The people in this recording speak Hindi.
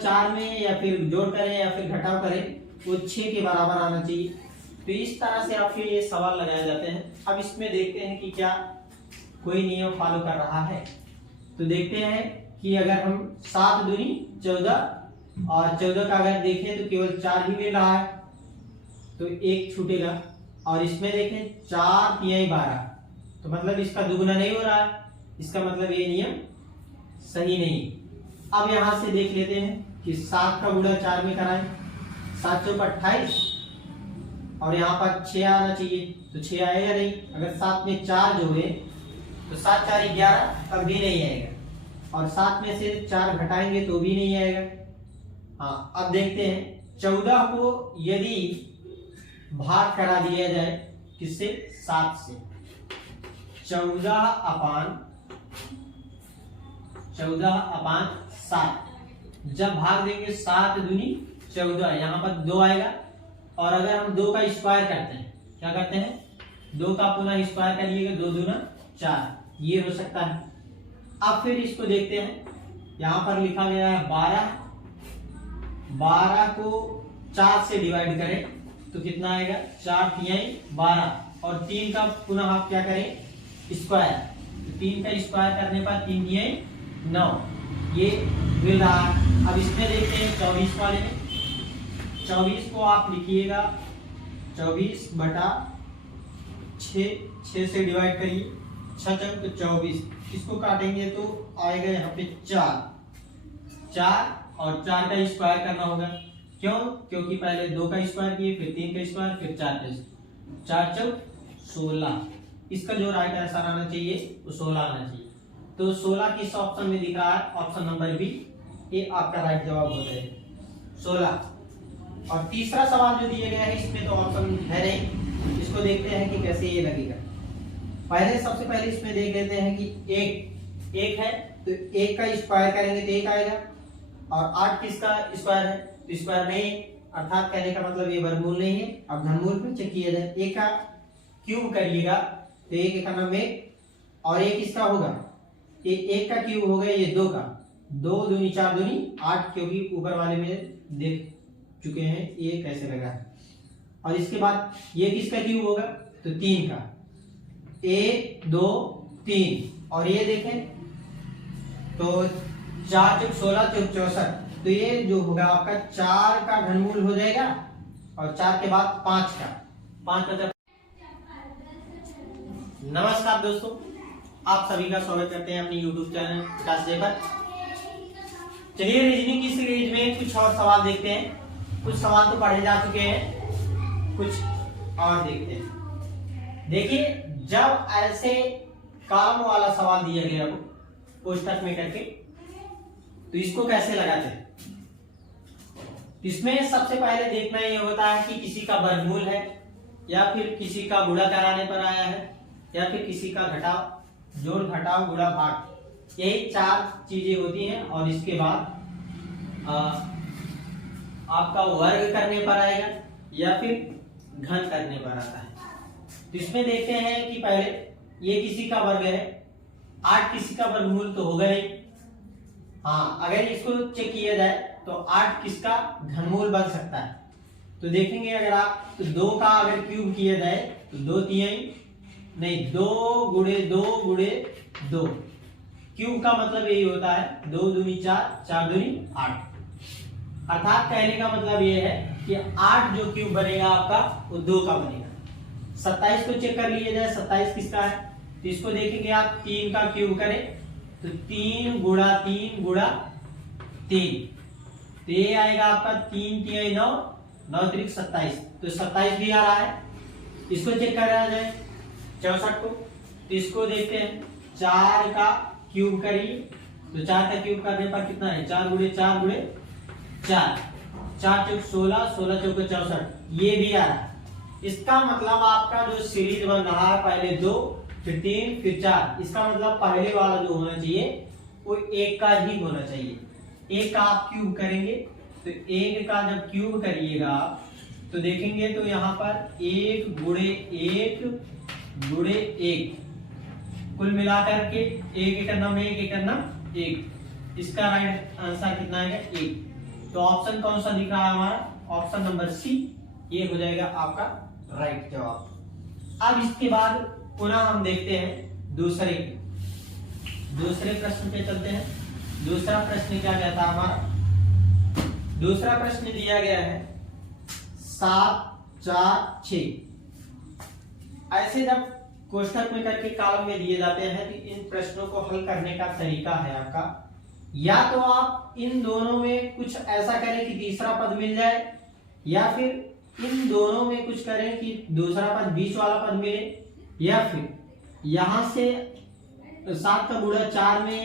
4 में या फिर जोड़ करें या फिर घटाव करें वो 6 के बराबर आना चाहिए। तो इस तरह से आपके ये सवाल लगाए जाते हैं। अब इसमें देखते हैं कि क्या कोई नियम फॉलो कर रहा है। तो देखते हैं कि अगर हम 7 दूनी 14 और 14 का अगर देखें तो केवल 4 ही मिल रहा है, तो एक छूटेगा। और इसमें देखें 4 तिहाई 12, तो मतलब इसका दुगुना नहीं हो रहा है, इसका मतलब ये नियम सही नहीं। अब यहां से देख लेते हैं कि 7 का गुणा 4 में कराएं, 7 चौक 28 और यहाँ पर 6 आना चाहिए, तो 6 आएगा नहीं। अगर 7 में 4 जोड़े तो 7 4 11, तब भी नहीं आएगा। और 7 में से 4 घटाएंगे तो भी नहीं आएगा। हाँ, अब देखते हैं 14 को यदि भाग करा दिया जाए किससे, 7 से, 14 अपान 7। जब भाग देंगे 7 दूनी 14, यहाँ पर 2 आएगा। और अगर हम 2 का स्क्वायर करते हैं, क्या करते हैं 2 का पुनः स्क्वायर करिएगा, 2 दूना 4, ये हो सकता है। अब फिर इसको देखते हैं, यहाँ पर लिखा गया है 12 को 4 से डिवाइड करें तो कितना आएगा, 4 तिहाई 12 और 3 का पुनः आप क्या करें स्क्वायर, तो 3 का स्क्वायर करने पर 3 तिहाई 9, ये मिल रहा है। अब इसमें देखते हैं 24 वाले में, 24 को आप लिखिएगा 24 बटा 6 से डिवाइड करिए, 6 चौक 24, इसको काटेंगे तो आएगा यहाँ पे 4 और 4 का स्क्वायर करना होगा। क्यों? क्योंकि पहले 2 का स्क्वायर किए, फिर 3 का स्क्वायर, फिर 4 का स्क्वायर, 4 चौक 16। इसका जो राइट आंसर आना चाहिए वो 16 आना चाहिए। तो 16 किस ऑप्शन में दिख रहा है, ऑप्शन नंबर बी, ये आपका राइट जवाब हो जाएगा 16। और तीसरा सवाल जो दिया गया है इसमें तो ऑप्शन है नहीं, इसको देखते हैं कि कैसे ये लगेगा। सबसे पहले इसमें देख लेते हैं कि एक है तो 1 का स्क्वायर करेंगे तो 1 आएगा, और 8 किसका स्क्वायर है तो स्क्वायर नहीं, अर्थात कहने का मतलब ये वर्गमूल नहीं है। अब घनमूल पे चेक किया जाए, 1 का क्यूब करिएगा तो 1 का नाम 1, और 1 किसका होगा, ये 1 का क्यूब हो गया, ये 2 का, 2 दूनी 4 दूनी 8, क्योंकि ऊपर वाले में देख चुके हैं ये कैसे लगा है। और इसके बाद ये किसका क्यूब होगा तो 3 का, 1 2 3, और ये देखें तो 4 चौक 16 चौक 64, तो ये जो होगा आपका 4 का घनमूल हो जाएगा, और 4 के बाद 5 का, 5 मतलब। नमस्कार दोस्तों, आप सभी का स्वागत करते हैं अपने YouTube चैनल विकास डे पर। चलिए रीजनिंग की सीरीज में कुछ और सवाल देखते हैं। कुछ सवाल तो पढ़े जा चुके हैं, कुछ और देखते हैं। देखिए, जब ऐसे कॉलम वाला सवाल दिया गया हो कोष्ठक में करके, तो इसको कैसे लगाते हैं। इसमें सबसे पहले देखना ये होता है कि किसी का वर्गमूल है, या फिर किसी का गुणा कराने पर आया है, या फिर किसी का घटाव, जोड़ घटाव गुणा भाग, यही 4 चीजें होती हैं। और इसके बाद आपका वर्ग करने पर आएगा या फिर घन करने पर आता है। तो इसमें देखते हैं कि पहले ये किसी का वर्ग है, 8 किसी का वर्गमूल तो होगा नहीं। हाँ, अगर इसको चेक किया जाए तो 8 किसका घनमूल बन सकता है। तो देखेंगे अगर आप, तो 2 का अगर क्यूब किया जाए तो 2 तिहाई नहीं, 2 गुणे 2 गुणे 2, क्यूब का मतलब यही होता है 2 दूनी 4, 4 दूनी 8। अर्थात कहने का मतलब ये है कि 8 जो क्यूब बनेगा आपका वो 2 का बनेगा। 27 को चेक कर लिया जाए, 27 किसका है, तो इसको देखेंगे आप, 3 का क्यूब करें तो 3 गुणा 3 गुणा 3, तो ये आएगा आपका 3 तिहाई 9, 9 त्रिक 27, तो 27 भी आ रहा है। इसको चेक करा जाए 64 को, तो इसको देखते हैं, 4 का क्यूब करिए तो 4 का क्यूब करने पर कितना है, 4 गुणे 4 गुणे 4, 4 चौक 16, 16 चौक 64, ये भी आ रहा है। इसका मतलब आपका जो सीरीज बन रहा है, पहले 2 फिर 3 फिर 4, इसका मतलब पहले वाला जो होना चाहिए वो 1 का ही होना चाहिए। 1 का आप क्यूब करेंगे तो 1 का जब क्यूब करिएगा तो देखेंगे तो यहाँ पर 1 गुणे 1 गुणे 1, कुल मिलाकर के 1 1 1 1, इसका राइट आंसर कितना आएगा 1। तो ऑप्शन कौन सा दिख रहा है हमारा? ऑप्शन नंबर सी, ये हो जाएगा आपका राइट जवाब। अब इसके बाद पुनः हम देखते हैं दूसरे प्रश्न पे चलते हैं। दूसरा प्रश्न क्या कहता है हमारा? दूसरा प्रश्न दिया गया है 7, 4, 6। ऐसे जब कोष्ठक में करके कॉलम में दिए जाते हैं तो इन प्रश्नों को हल करने का तरीका है आपका, या तो आप इन दोनों में कुछ ऐसा करें कि तीसरा पद मिल जाए, या फिर इन दोनों में कुछ करें कि दूसरा पद बीच वाला पद मिले, या फिर यहां से 7 का गुणा 4 में